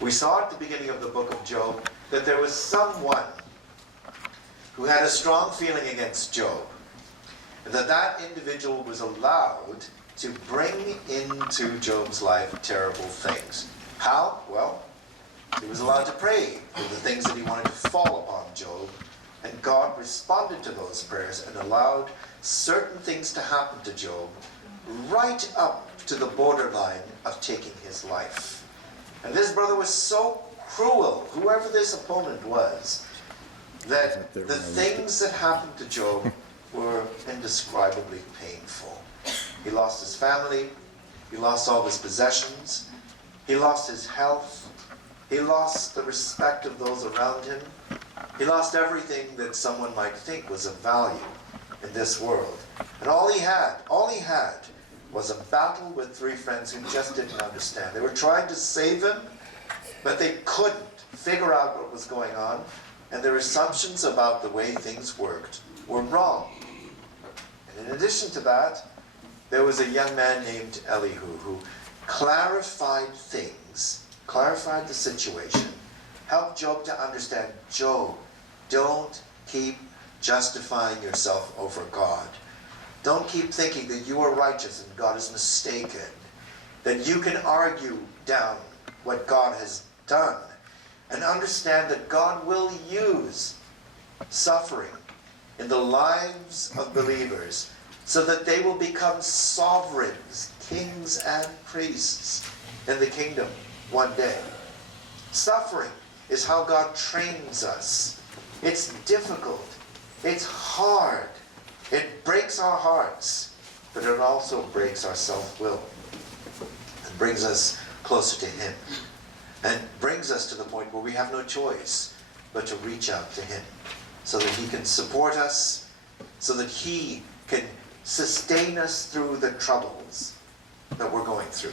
We saw at the beginning of the book of Job that there was someone who had a strong feeling against Job, and that individual was allowed to bring into Job's life terrible things. How? Well, he was allowed to pray for the things that he wanted to fall upon Job, and God responded to those prayers and allowed certain things to happen to Job right up to the borderline of taking his life. And this brother was so cruel, whoever this opponent was, that the things that happened to Job were indescribably painful. He lost his family, he lost all his possessions, he lost his health, he lost the respect of those around him, he lost everything that someone might think was of value in this world. And all he had was a battle with three friends who just didn't understand. They were trying to save him, but they couldn't figure out what was going on, and their assumptions about the way things worked were wrong. And in addition to that, there was a young man named Elihu who clarified things, clarified the situation, helped Job to understand, Job, don't keep justifying yourself over God. Don't keep thinking that you are righteous and God is mistaken, that you can argue down what God has done, and understand that God will use suffering in the lives of believers so that they will become sovereigns, kings and priests in the kingdom one day. Suffering is how God trains us. It's difficult. It's hard. It breaks our hearts, but it also breaks our self-will. It brings us closer to Him, and brings us to the point where we have no choice but to reach out to Him so that He can support us, so that He can sustain us through the troubles that we're going through.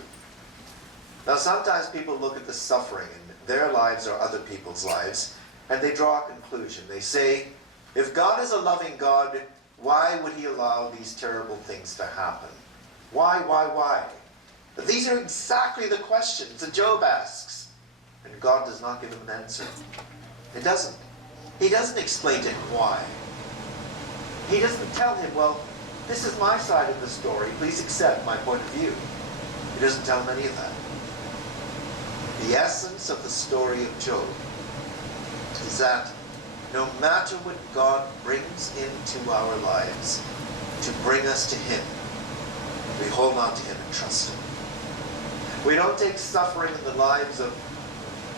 Now, sometimes people look at the suffering in their lives or other people's lives, and they draw a conclusion. They say, if God is a loving God, why would He allow these terrible things to happen? Why? But these are exactly the questions that Job asks, and God does not give him an answer. It doesn't. He doesn't explain to him why. He doesn't tell him, well, this is my side of the story, please accept my point of view. He doesn't tell him any of that. The essence of the story of Job is that no matter what God brings into our lives to bring us to Him, we hold on to Him and trust Him. We don't take suffering in the lives of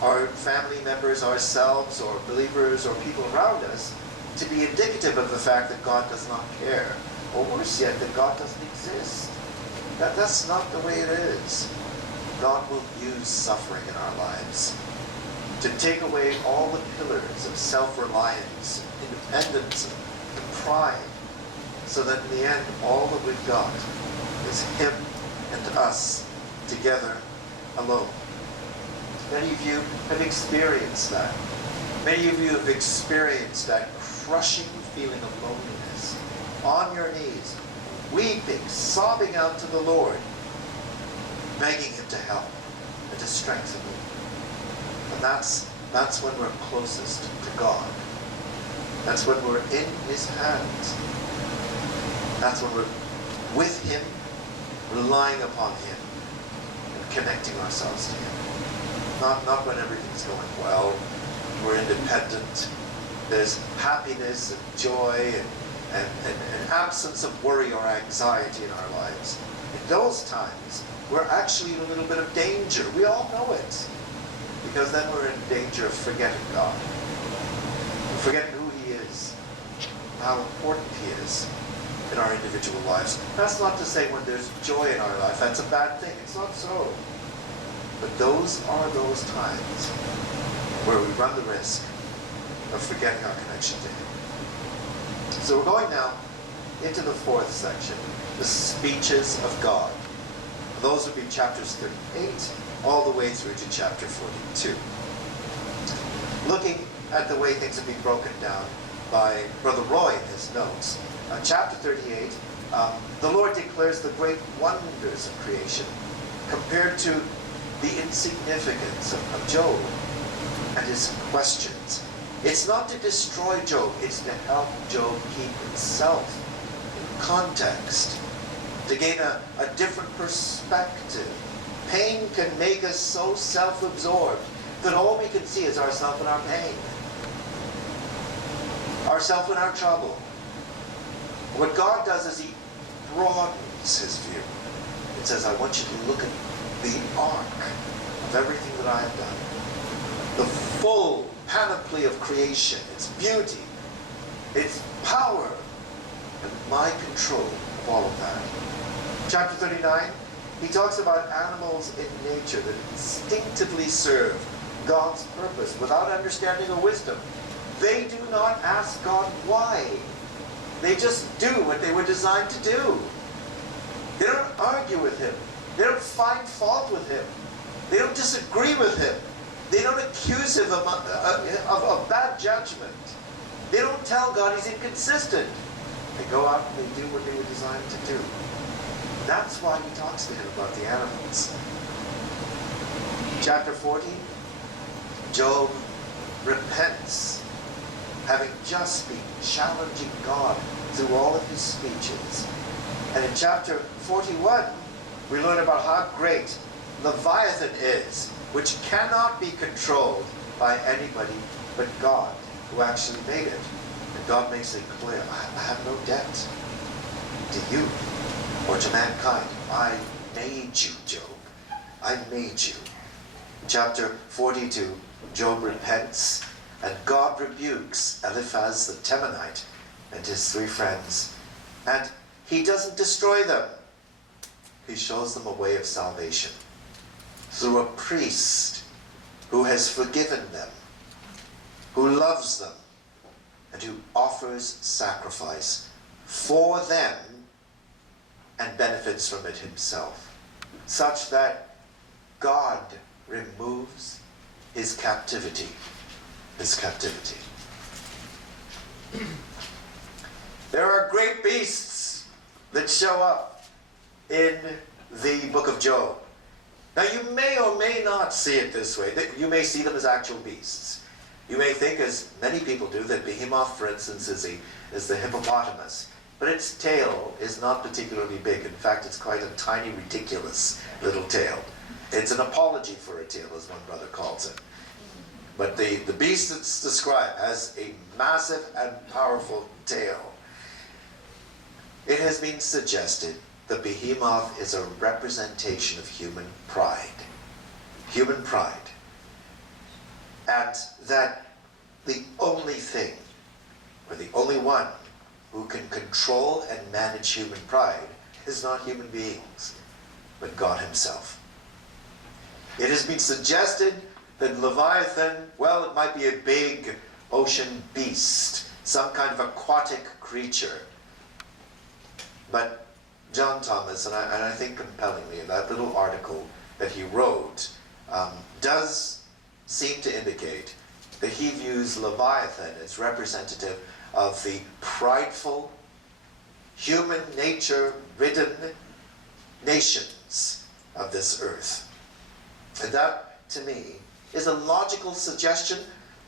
our family members, ourselves, or believers, or people around us to be indicative of the fact that God does not care, or worse yet, that God doesn't exist. That's not the way it is. God will use suffering in our lives to take away all the pillars of self-reliance, independence, and pride, so that in the end, all that we've got is Him and us together alone. Many of you have experienced that. Many of you have experienced that crushing feeling of loneliness, on your knees, weeping, sobbing out to the Lord, begging Him to help and to strengthen you. And that's when we're closest to God. That's when we're in His hands. That's when we're with Him, relying upon Him, and connecting ourselves to Him. Not when everything's going well, we're independent, there's happiness and joy and absence of worry or anxiety in our lives. In those times, we're actually in a little bit of danger. We all know it. Because then we're in danger of forgetting God. Forgetting who He is, how important He is in our individual lives. That's not to say when there's joy in our life, that's a bad thing. It's not so. But those are those times where we run the risk of forgetting our connection to Him. So we're going now into the fourth section, the speeches of God. Those would be chapters 38 all the way through to chapter 42. Looking at the way things have been broken down by Brother Roy in his notes, chapter 38, the Lord declares the great wonders of creation compared to the insignificance of Job and his questions. It's not to destroy Job, it's to help Job keep himself in context, to gain a different perspective. Pain can make us so self-absorbed that all we can see is ourselves in our pain, ourselves in our trouble. What God does is he broadens his view. It says, I want you to look at the arc of everything that I have done. The full panoply of creation, its beauty, its power, and my control of all of that. Chapter 39, he talks about animals in nature that instinctively serve God's purpose without understanding or wisdom. They do not ask God why. They just do what they were designed to do. They don't argue with him. They don't find fault with him. They don't disagree with him. They don't accuse him of bad judgment. They don't tell God he's inconsistent. They go out and they do what they were designed to do. That's why he talks to him about the animals. Chapter 40, Job repents, having just been challenging God through all of his speeches. And in chapter 41, we learn about how great Leviathan is, which cannot be controlled by anybody but God, who actually made it. And God makes it clear, I have no debt to you or to mankind. I made you, Job. I made you. Chapter 42, Job repents, and God rebukes Eliphaz the Temanite and his 3 friends. And he doesn't destroy them. He shows them a way of salvation through a priest who has forgiven them, who loves them, and who offers sacrifice for them and benefits from it himself, such that God removes his captivity. There are great beasts that show up in the book of Job. Now you may or may not see it this way. You may see them as actual beasts. You may think, as many people do, that Behemoth, for instance, is the hippopotamus. But its tail is not particularly big. In fact, it's quite a tiny, ridiculous little tail. It's an apology for a tail, as one brother calls it. But the beast that's described has a massive and powerful tail. It has been suggested the behemoth is a representation of human pride. Human pride. And that the only thing, or the only one, who can control and manage human pride is not human beings, but God himself. It has been suggested that Leviathan, well, it might be a big ocean beast, some kind of aquatic creature. But John Thomas, and I think compellingly, in that little article that he wrote, does seem to indicate that he views Leviathan as representative of the prideful, human nature-ridden nations of this earth. And that, to me, is a logical suggestion,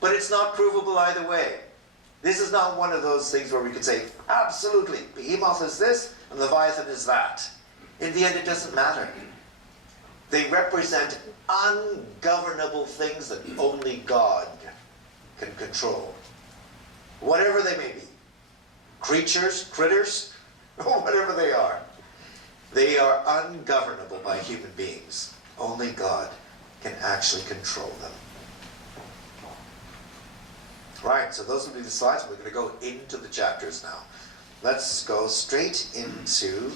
but it's not provable either way. This is not one of those things where we could say, absolutely, Behemoth is this, and Leviathan is that. In the end, it doesn't matter. They represent ungovernable things that only God can control. Whatever they may be. Creatures, critters, or whatever they are. They are ungovernable by human beings. Only God can actually control them. Right, so those will be the slides. We're going to go into the chapters now. Let's go straight into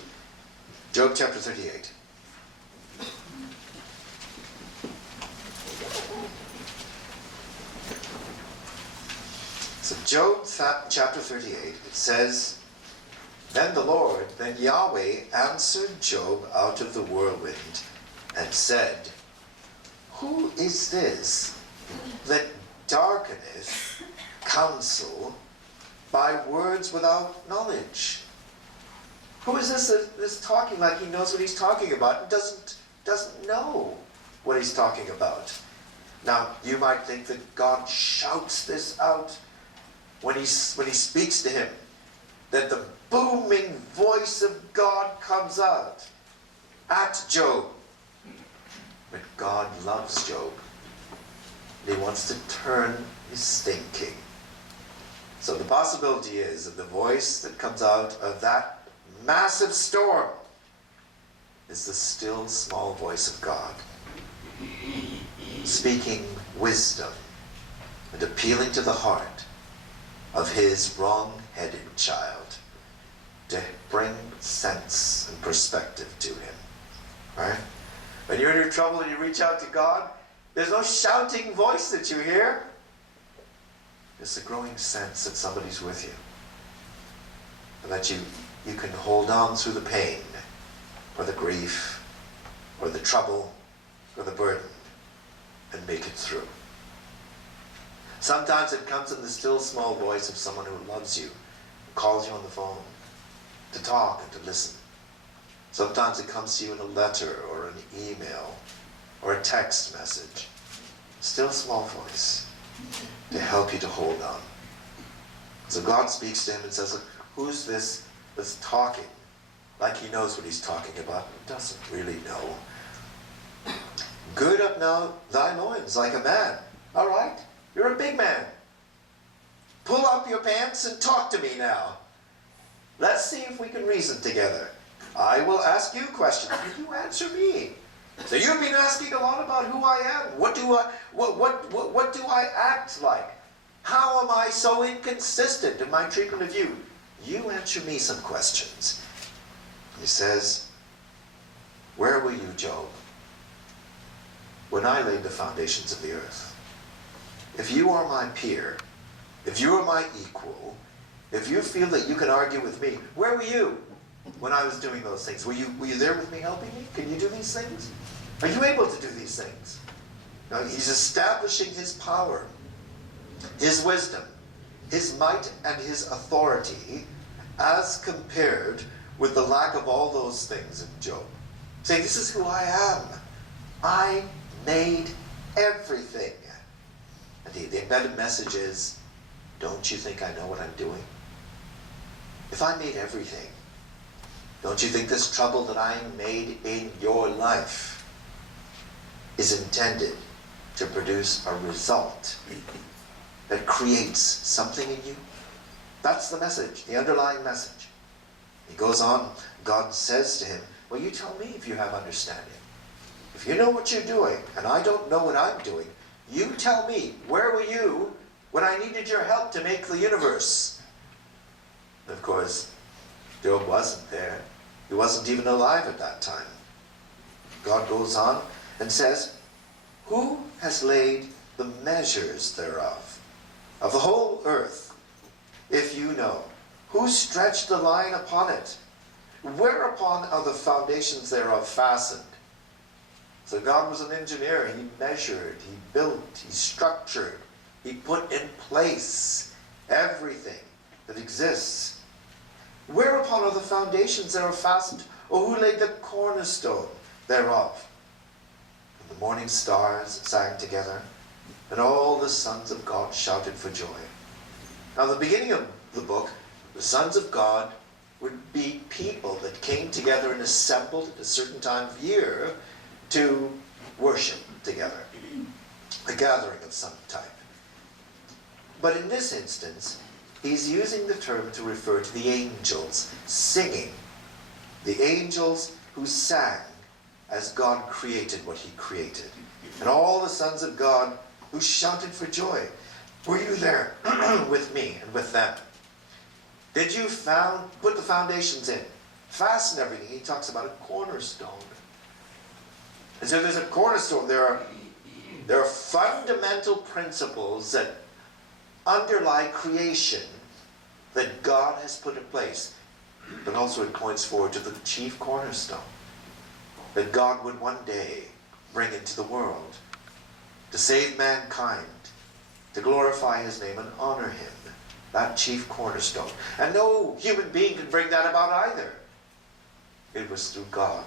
Job chapter 38. So Job chapter 38, it says, then Yahweh answered Job out of the whirlwind and said, who is this that darkeneth counsel by words without knowledge? Who is this that is talking like he knows what he's talking about and doesn't know? what he's talking about. Now, you might think that God shouts this out when he speaks to him, that the booming voice of God comes out at Job. But God loves Job. And he wants to turn his thinking. So the possibility is that the voice that comes out of that massive storm is the still small voice of God, speaking wisdom and appealing to the heart of his wrong-headed child to bring sense and perspective to him. Right? When you're in your trouble and you reach out to God, there's no shouting voice that you hear. It's a growing sense that somebody's with you, and that you can hold on through the pain, or the grief, or the trouble, or the burden, and make it through. Sometimes it comes in the still small voice of someone who loves you, who calls you on the phone to talk and to listen. Sometimes it comes to you in a letter or an email or a text message. Still small voice to help you to hold on. So God speaks to him and says, look, who's this that's talking like he knows what he's talking about? He doesn't really know. Gird up now thy loins like a man. All right, you're a big man. Pull up your pants and talk to me now. Let's see if we can reason together. I will ask you questions, and you answer me. So you've been asking a lot about who I am. What do I act like? How am I so inconsistent in my treatment of you? You answer me some questions. He says, where were you, Job, when I laid the foundations of the earth? If you are my peer, if you are my equal, if you feel that you can argue with me, where were you when I was doing those things? Were you there with me helping me? Can you do these things? Are you able to do these things? Now, he's establishing his power, his wisdom, his might, and his authority as compared with the lack of all those things in Job. Saying, this is who I am. I made everything. And the embedded message is, don't you think I know what I'm doing? If I made everything, don't you think this trouble that I made in your life is intended to produce a result that creates something in you? That's the message, the underlying message. He goes on, God says to him, well, you tell me if you have understanding. If you know what you're doing, and I don't know what I'm doing, you tell me, where were you when I needed your help to make the universe? And of course, Job wasn't there. He wasn't even alive at that time. God goes on and says, who has laid the measures thereof, of the whole earth, if you know? Who stretched the line upon it? Whereupon are the foundations thereof fastened? So God was an engineer. He measured, he built, he structured, he put in place everything that exists. Whereupon are the foundations thereof fastened? Or who laid the cornerstone thereof? And the morning stars sang together, and all the sons of God shouted for joy. Now, the beginning of the book, the sons of God would be people that came together and assembled at a certain time of year to worship together, a gathering of some type. But in this instance, he's using the term to refer to the angels singing, the angels who sang as God created what he created, and all the sons of God who shouted for joy. Were you there with me and with them? Did you put the foundations in, fasten everything? He talks about a cornerstone. And so there's a cornerstone. There are fundamental principles that underlie creation that God has put in place. But also it points forward to the chief cornerstone that God would one day bring into the world to save mankind, to glorify his name and honor him. That chief cornerstone. And no human being could bring that about either. It was through God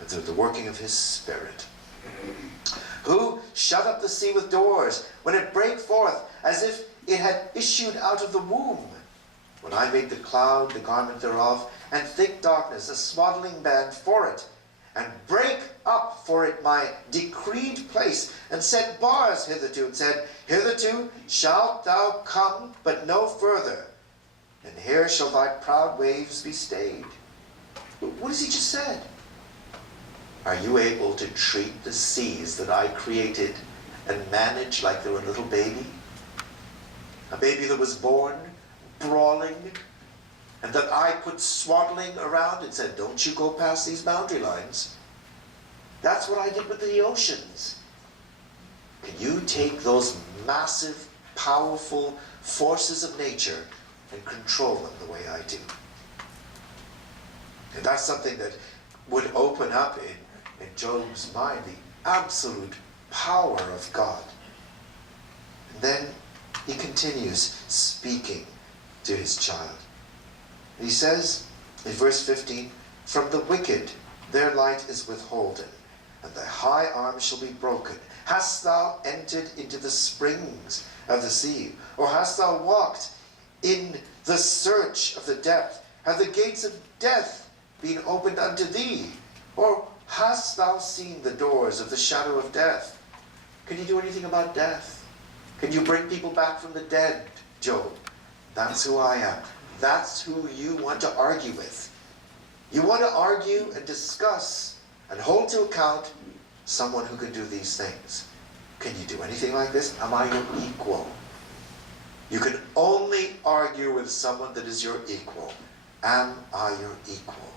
and through the working of his Spirit. Who shut up the sea with doors, when it brake forth, as if it had issued out of the womb? When I made the cloud the garment thereof, and thick darkness a swaddling band for it, and brake up for it my decreed place, and set bars hitherto, and said, Hitherto shalt thou come, but no further, and here shall thy proud waves be stayed. What has he just said? Are you able to treat the seas that I created and manage like they're a little baby? A baby that was born brawling, and that I put swaddling around and said, don't you go past these boundary lines. That's what I did with the oceans. Can you take those massive, powerful forces of nature and control them the way I do? And that's something that would open up in Job's mind the absolute power of God. And then he continues speaking to his child. He says in verse 15, From the wicked their light is withholden, and thy high arm shall be broken. Hast thou entered into the springs of the sea? Or hast thou walked in the search of the depth? Have the gates of death been opened unto thee? Or hast thou seen the doors of the shadow of death? Can you do anything about death? Can you bring people back from the dead, Job? That's who I am. That's who you want to argue with. You want to argue and discuss and hold to account someone who can do these things. Can you do anything like this? Am I your equal? You can only argue with someone that is your equal. Am I your equal?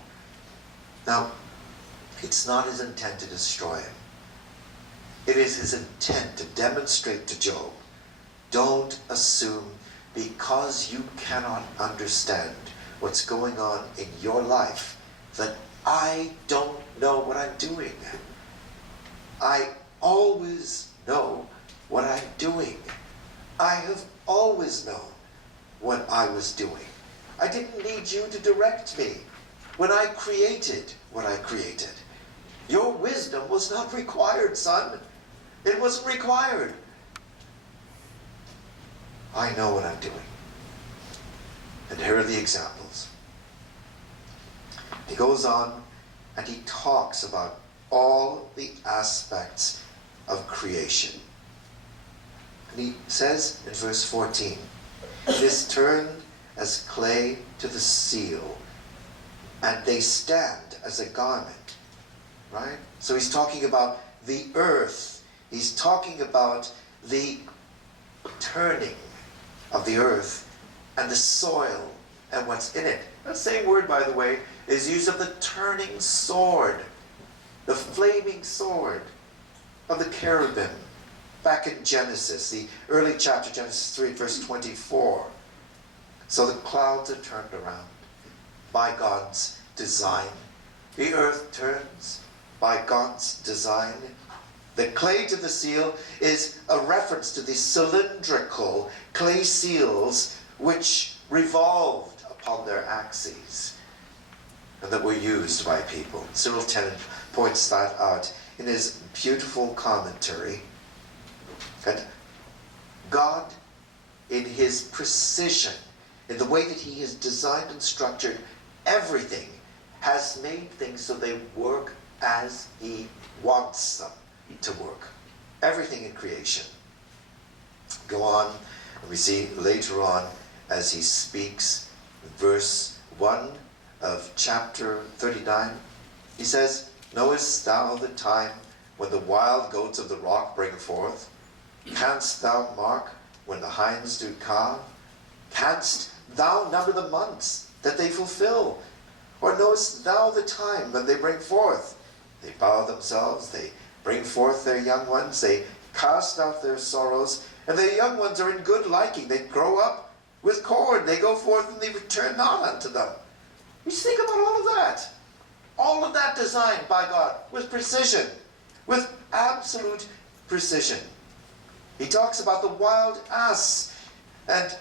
Now, it's not his intent to destroy him. It is his intent to demonstrate to Job, don't assume because you cannot understand what's going on in your life that I don't know what I'm doing. I always know what I'm doing. I have always known what I was doing. I didn't need you to direct me when I created what I created. Your wisdom was not required, son. It wasn't required. I know what I'm doing. And here are the examples. He goes on and he talks about all the aspects of creation. And he says in verse 14, It is turned as clay to the seal, and they stand as a garment. Right? So he's talking about the earth. He's talking about the turning of the earth and the soil and what's in it. That same word, by the way, is used of the turning sword, the flaming sword of the cherubim. Back in Genesis, the early chapter, Genesis 3, verse 24. So the clouds are turned around by God's design. The earth turns by God's design. The clay to the seal is a reference to the cylindrical clay seals which revolved upon their axes and that were used by people. Cyril Tennant points that out in his beautiful commentary. That God, in his precision, in the way that he has designed and structured everything, has made things so they work as he wants them to work. Everything in creation. Go on, and we see later on as he speaks, verse 1 of chapter 39, he says, Knowest thou the time when the wild goats of the rock bring forth? Canst thou mark when the hinds do calve? Canst thou number the months that they fulfill? Or knowest thou the time when they bring forth? They bow themselves, they bring forth their young ones, they cast out their sorrows, and their young ones are in good liking. They grow up with corn, they go forth and they return not unto them. You think about all of that. All of that designed by God with precision, with absolute precision. He talks about the wild ass and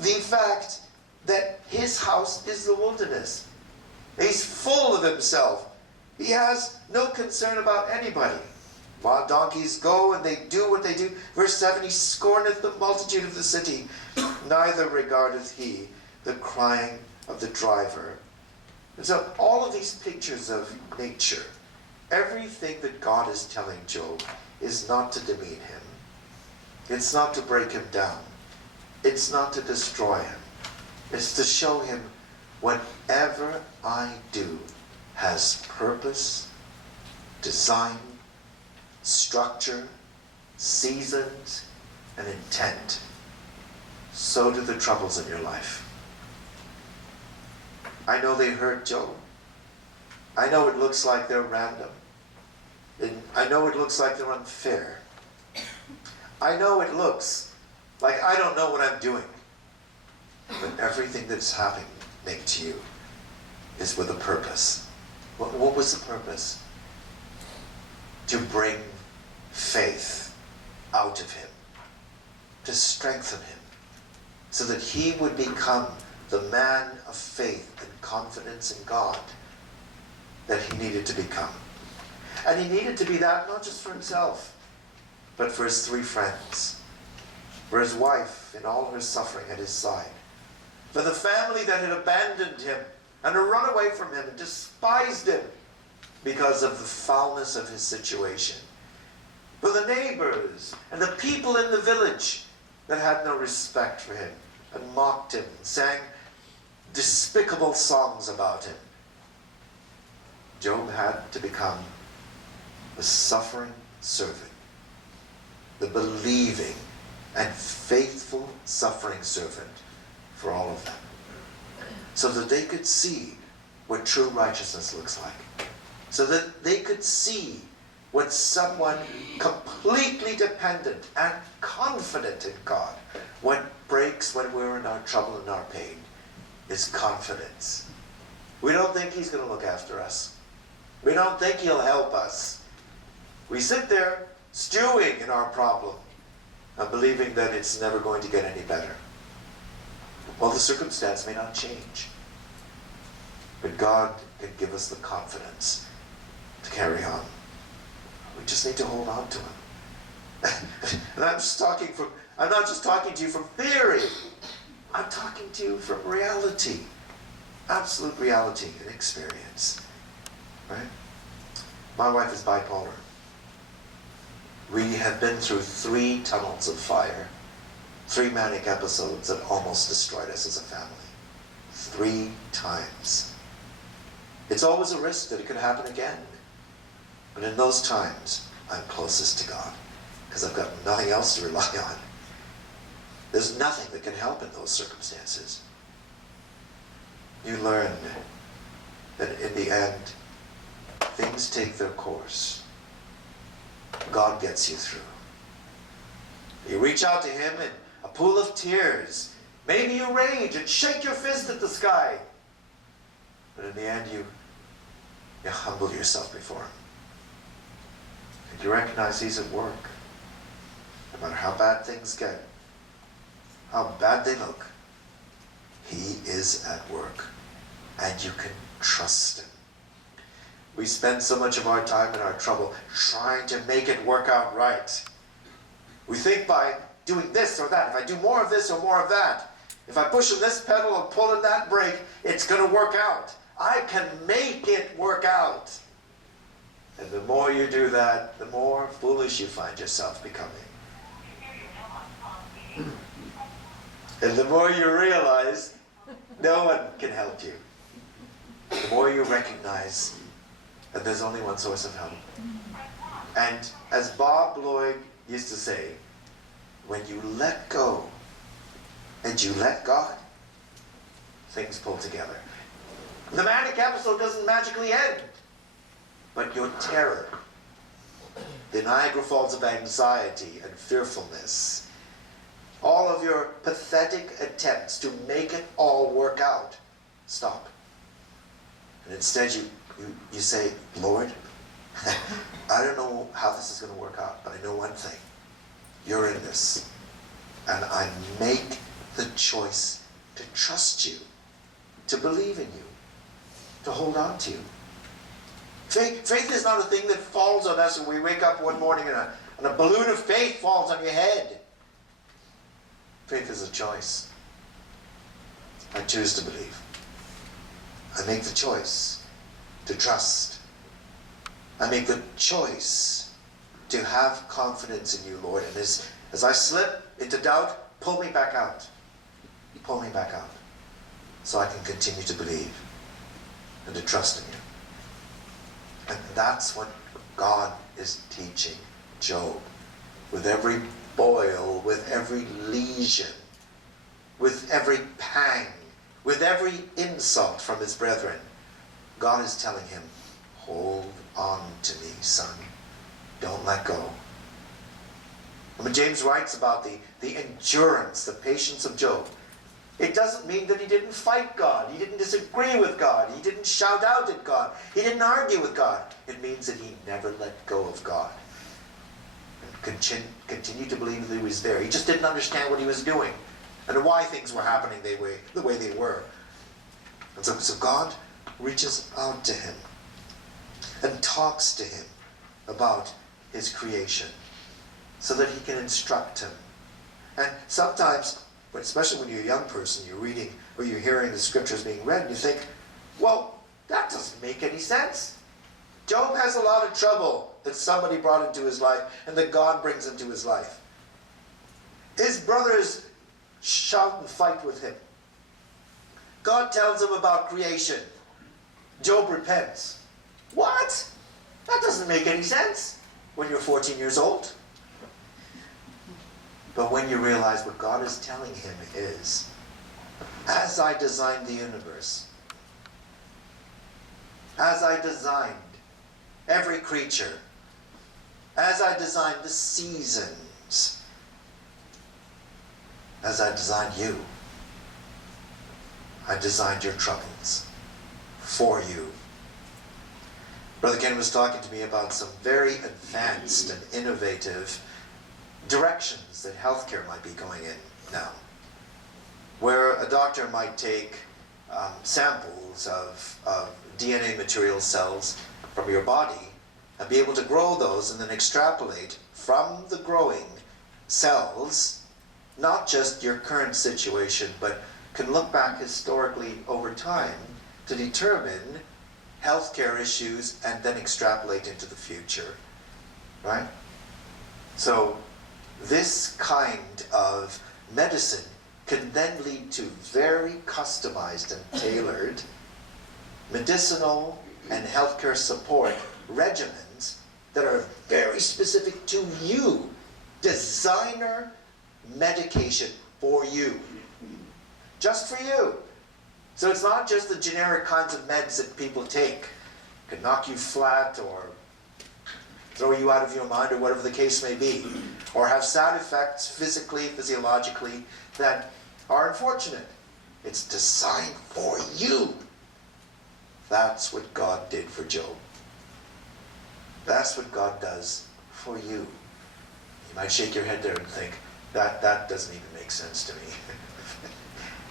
the fact that his house is the wilderness. He's full of himself. He has no concern about anybody. Wild donkeys go and they do what they do. Verse 7, he scorneth the multitude of the city, neither regardeth he the crying of the driver. And so all of these pictures of nature, everything that God is telling Job is not to demean him. It's not to break him down. It's not to destroy him. It's to show him whatever I do has purpose, design, structure, seasons, and intent. So do the troubles in your life. I know they hurt Job. I know it looks like they're random. I know it looks like they're unfair. I know it looks like I don't know what I'm doing. But everything that's happening to you is with a purpose. What was the purpose? To bring faith out of him, to strengthen him, so that he would become the man of faith and confidence in God that he needed to become. And he needed to be that not just for himself, but for his 3 friends, for his wife in all her suffering at his side, for the family that had abandoned him and had run away from him and despised him because of the foulness of his situation, for the neighbors and the people in the village that had no respect for him and mocked him and sang despicable songs about him. Job had to become the suffering servant, the believing and faithful suffering servant for all of them, so that they could see what true righteousness looks like, so that they could see what someone completely dependent and confident in God. What breaks when we're in our trouble and our pain is confidence. We don't think he's going to look after us. We don't think he'll help us. We sit there stewing in our problem and believing that it's never going to get any better. Well, the circumstance may not change, but God can give us the confidence to carry on. We just need to hold on to him. And I'm not just talking to you from theory. I'm talking to you from reality. Absolute reality and experience. Right? My wife is bipolar. We have been through 3 tunnels of fire, 3 manic episodes that almost destroyed us as a family. 3 times. It's always a risk that it could happen again. But in those times, I'm closest to God, because I've got nothing else to rely on. There's nothing that can help in those circumstances. You learn that in the end, things take their course. God gets you through. You reach out to him in a pool of tears. Maybe you rage and shake your fist at the sky. But in the end, you humble yourself before him. And you recognize he's at work. No matter how bad things get, how bad they look, he is at work. And you can trust him. We spend so much of our time in our trouble trying to make it work out right. We think by doing this or that, if I do more of this or more of that, if I push on this pedal and pull on that brake, it's going to work out. I can make it work out. And the more you do that, the more foolish you find yourself becoming. And the more you realize no one can help you, the more you recognize that there's only one source of help. And as Bob Lloyd used to say, when you let go and you let God, things pull together. The manic episode doesn't magically end, but your terror, the Niagara Falls of anxiety and fearfulness, all of your pathetic attempts to make it all work out, stop. And instead you say, Lord, I don't know how this is going to work out, but I know one thing. You're in this. And I make the choice to trust you, to believe in you, to hold on to you. Faith is not a thing that falls on us and we wake up one morning and a balloon of faith falls on your head. Faith is a choice. I choose to believe. I make the choice to trust. I make the choice to have confidence in you, Lord. And as I slip into doubt, pull me back out. Pull me back out. So I can continue to believe and to trust in you. And that's what God is teaching Job. With every boil, with every lesion, with every pang, with every insult from his brethren, God is telling him, hold on to me, son. Don't let go. And when James writes about the endurance, the patience of Job, it doesn't mean that he didn't fight God. He didn't disagree with God. He didn't shout out at God. He didn't argue with God. It means that he never let go of God. And continued to believe that he was there. He just didn't understand what he was doing and why things were happening the way they were. And so God reaches out to him and talks to him about his creation so that he can instruct him. And sometimes, but especially when you're a young person, you're reading or you're hearing the scriptures being read, and you think, well, that doesn't make any sense. Job has a lot of trouble that somebody brought into his life and that God brings into his life. His brothers shout and fight with him. God tells him about creation. Job repents. What? That doesn't make any sense when you're 14 years old. But when you realize what God is telling him is, as I designed the universe, as I designed every creature, as I designed the seasons, as I designed you, I designed your troubles for you. Brother Ken was talking to me about some very advanced and innovative directions that healthcare might be going in now, where a doctor might take samples of DNA material cells from your body and be able to grow those and then extrapolate from the growing cells, not just your current situation, but can look back historically over time to determine healthcare issues and then extrapolate into the future, right? So this kind of medicine can then lead to very customized and tailored medicinal and healthcare support regimens that are very specific to you. Designer medication for you. Just for you. So it's not just the generic kinds of meds that people take. Can knock you flat or throw you out of your mind or whatever the case may be. Or have side effects physically, physiologically that are unfortunate. It's designed for you. That's what God did for Job. That's what God does for you. You might shake your head there and think, that doesn't even make sense to me.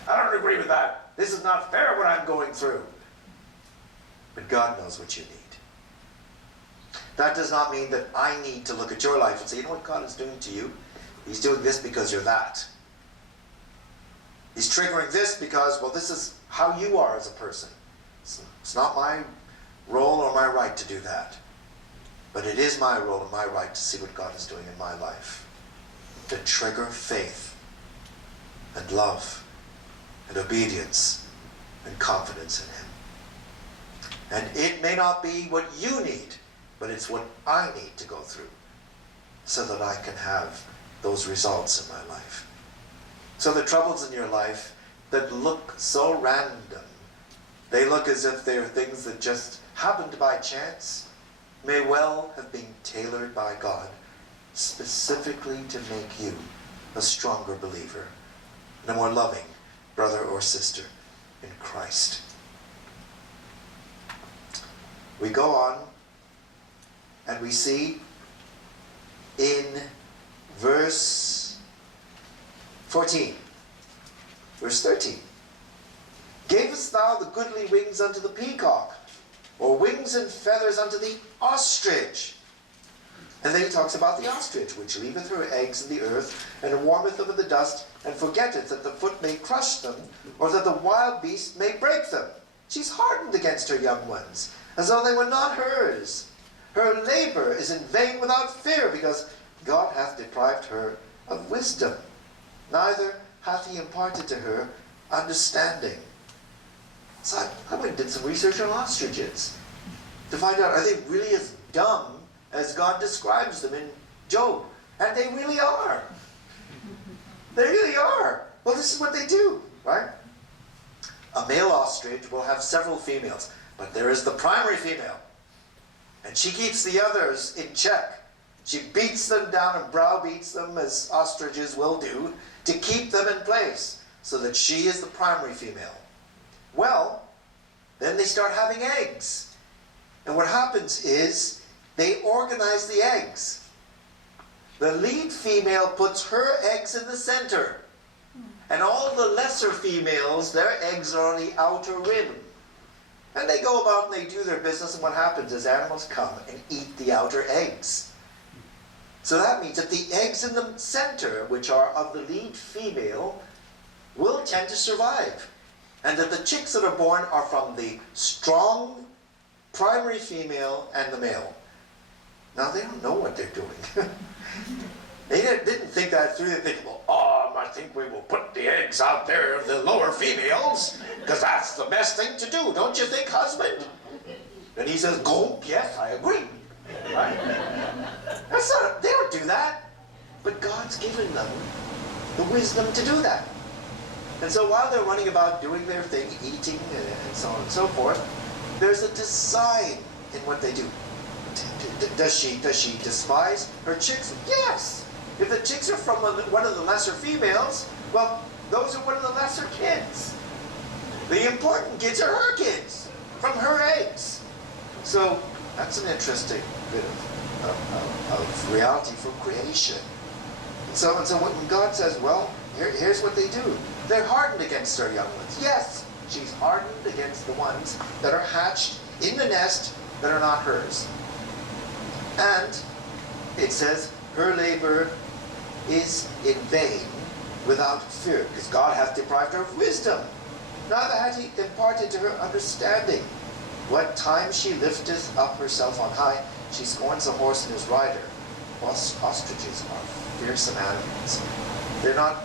I don't agree with that. This is not fair what I'm going through. But God knows what you need. That does not mean that I need to look at your life and say, you know what God is doing to you? He's doing this because you're that. He's triggering this because, well, this is how you are as a person. It's not my role or my right to do that. But it is my role and my right to see what God is doing in my life. To trigger faith and love and obedience and confidence in Him. And it may not be what you need, but it's what I need to go through so that I can have those results in my life. So the troubles in your life that look so random, they look as if they're things that just happened by chance, may well have been tailored by God specifically to make you a stronger believer and a more loving brother or sister in Christ. We go on and we see in verse 14, verse 13, gavest thou the goodly wings unto the peacock, or wings and feathers unto the ostrich. And then he talks about the ostrich, which leaveth her eggs in the earth, and warmeth them in the dust, and forgetteth that the foot may crush them, or that the wild beast may break them. She's hardened against her young ones, as though they were not hers. Her labor is in vain without fear, because God hath deprived her of wisdom. Neither hath he imparted to her understanding. So I went and did some research on ostriches to find out, are they really as dumb as God describes them in Job? And they really are. They really are. Well, this is what they do, right? A male ostrich will have several females, but there is the primary female. And she keeps the others in check. She beats them down and browbeats them, as ostriches will do, to keep them in place, so that she is the primary female. Well, then they start having eggs. And what happens is, they organize the eggs. The lead female puts her eggs in the center. And all the lesser females, their eggs are on the outer rim. And they go about and they do their business, and what happens is animals come and eat the outer eggs. So that means that the eggs in the center, which are of the lead female, will tend to survive. And that the chicks that are born are from the strong primary female and the male. Now, they don't know what they're doing. They didn't think that through. They think, well, I think we will put the eggs out there of the lower females, because that's the best thing to do. Don't you think, husband? And he says, go, yes, I agree. Right? They don't do that. But God's given them the wisdom to do that. And so while they're running about doing their thing, eating and so on and so forth, there's a design in what they do. Does she despise her chicks? Yes. If the chicks are from one of the lesser females, well, those are one of the lesser kids. The important kids are her kids, from her eggs. So that's an interesting bit of reality from creation. So when God says, well, here's what they do. They're hardened against their young ones. Yes, she's hardened against the ones that are hatched in the nest that are not hers. And it says, her labor is in vain without fear, because God hath deprived her of wisdom. Neither hath he imparted to her understanding. What time she lifteth up herself on high, she scorns the horse and his rider. Ostriches are fearsome animals. They're not,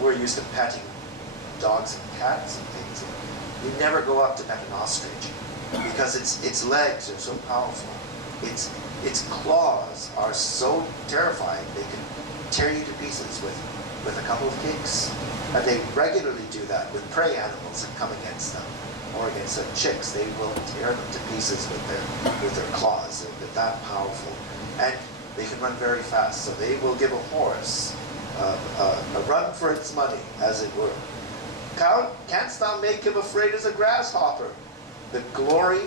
we're used to petting dogs and cats and things. You never go up to pet an ostrich, because its legs are so powerful. Its claws are so terrifying, they can tear you to pieces with a couple of kicks. And they regularly do that with prey animals that come against them, or against their chicks. They will tear them to pieces with their claws. They're that powerful. And they can run very fast, so they will give a horse a run for its money, as it were. Canst thou make him afraid as a grasshopper? The glory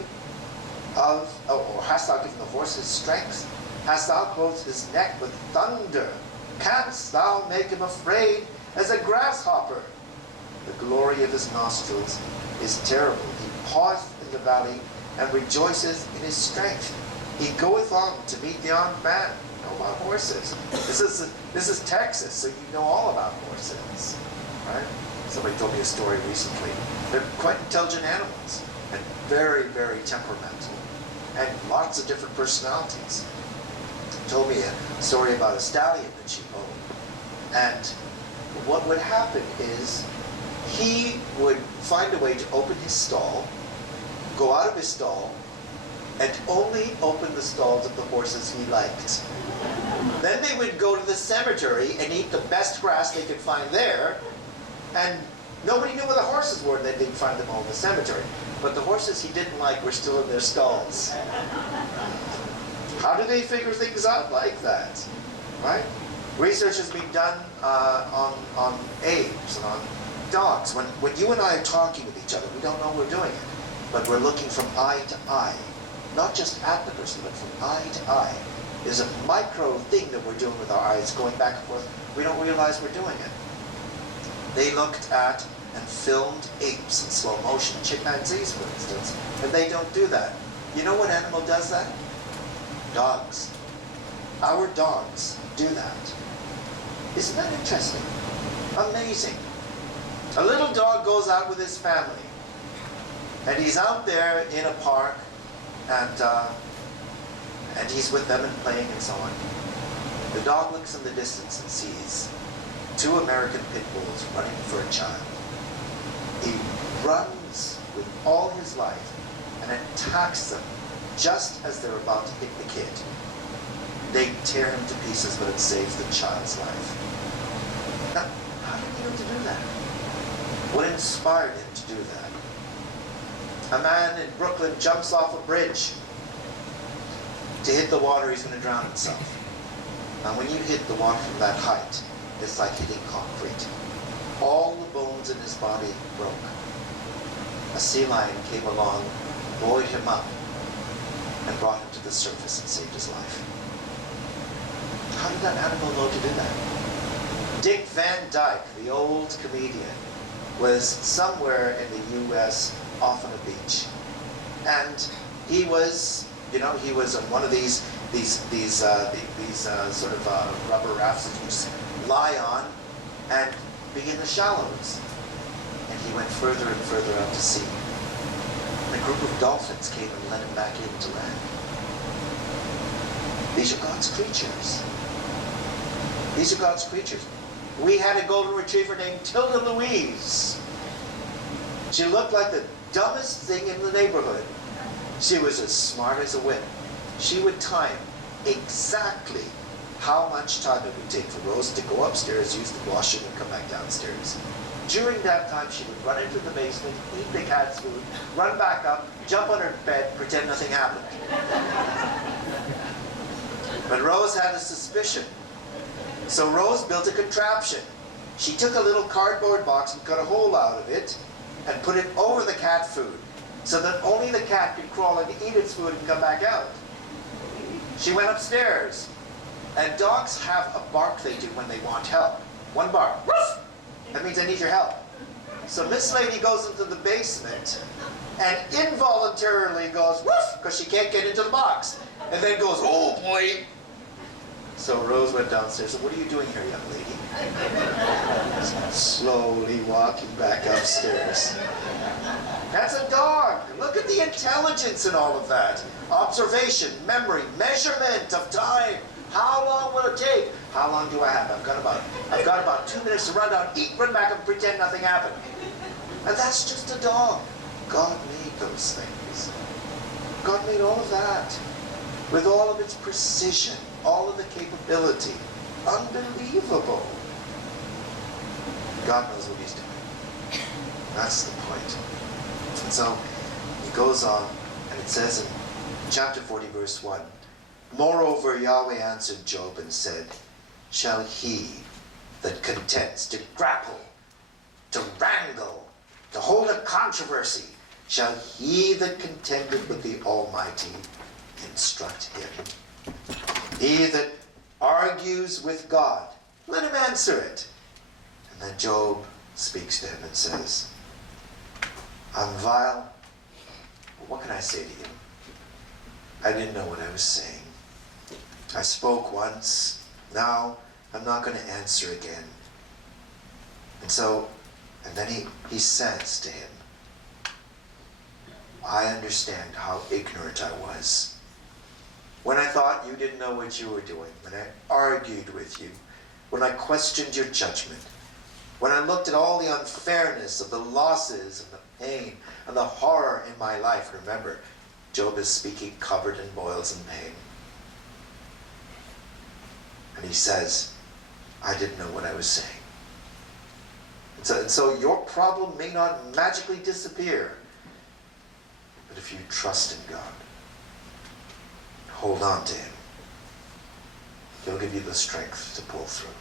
or hast thou given the horse his strength? Hast thou clothed his neck with thunder? Canst thou make him afraid as a grasshopper? The glory of his nostrils is terrible. He paweth in the valley and rejoiceth in his strength. He goeth on to meet the armed man. You know about horses. This is Texas, so you know all about horses, right? Somebody told me a story recently. They're quite intelligent animals and very, very temperamental, and lots of different personalities. Told me a story about a stallion that she owned, and what would happen is he would find a way to open his stall, go out of his stall, and only open the stalls of the horses he liked. Then they would go to the cemetery and eat the best grass they could find there, and nobody knew where the horses were, and then they'd find them all in the cemetery. But the horses he didn't like were still in their stalls. How do they figure things out like that? Right? Research has been done on apes and on dogs. When you and I are talking with each other, we don't know we're doing it, but we're looking from eye to eye. Not just at the person, but from eye to eye. There's a micro thing that we're doing with our eyes, going back and forth. We don't realize we're doing it. They looked at and filmed apes in slow motion, chimpanzees for instance, and they don't do that. You know what animal does that? Dogs. Our dogs do that. Isn't that interesting? Amazing. A little dog goes out with his family, and he's out there in a park, and he's with them and playing and so on. The dog looks in the distance and sees 2 American pit bulls running for a child. He runs with all his life and attacks them just as they're about to hit the kid. They tear him to pieces, but it saves the child's life. Now, how did he know to do that? What inspired him to do that? A man in Brooklyn jumps off a bridge to hit the water. He's going to drown himself. Now, when you hit the water from that height, it's like hitting concrete. All the bones in his body broke. A sea lion came along, buoyed him up, and brought him to the surface and saved his life. How did that animal know to do that? Dick Van Dyke, the old comedian, was somewhere in the U.S. off on a beach, and he was on one of these sort of rubber rafts that you just lie on and be in the shallows. And he went further and further out to sea. And a group of dolphins came and let him back into land. These are God's creatures. These are God's creatures. We had a golden retriever named Tilda Louise. She looked like the dumbest thing in the neighborhood. She was as smart as a whip. She would time exactly how much time it would take for Rose to go upstairs, use the washroom, and come back downstairs. During that time, she would run into the basement, eat the cat's food, run back up, jump on her bed, pretend nothing happened. But Rose had a suspicion. So Rose built a contraption. She took a little cardboard box and cut a hole out of it and put it over the cat food so that only the cat could crawl and eat its food and come back out. She went upstairs. And dogs have a bark they do when they want help. One bark. Woof! That means I need your help. So Miss Lady goes into the basement and involuntarily goes woof because she can't get into the box. And then goes, oh boy. So Rose went downstairs and what are you doing here, young lady? Slowly walking back upstairs. That's a dog. Look at the intelligence in all of that. Observation, memory, measurement of time. How long will it take? How long do I have? I've got about 2 minutes to run down, eat, run back, and pretend nothing happened. And that's just a dog. God made those things. God made all of that with all of its precision, all of the capability. Unbelievable. God knows what he's doing. That's the point. And so he goes on, and it says in chapter 40, verse 1, moreover, Yahweh answered Job and said, shall he that contends to grapple, to wrangle, to hold a controversy, shall he that contended with the Almighty instruct him? He that argues with God, let him answer it. And then Job speaks to him and says, I'm vile. What can I say to you? I didn't know what I was saying. I spoke once, now I'm not going to answer again. And then he says to him, I understand how ignorant I was. When I thought you didn't know what you were doing, when I argued with you, when I questioned your judgment, when I looked at all the unfairness of the losses and the pain and the horror in my life. Remember, Job is speaking covered in boils and pain. And he says, I didn't know what I was saying. And so your problem may not magically disappear. But if you trust in God, hold on to him, he'll give you the strength to pull through.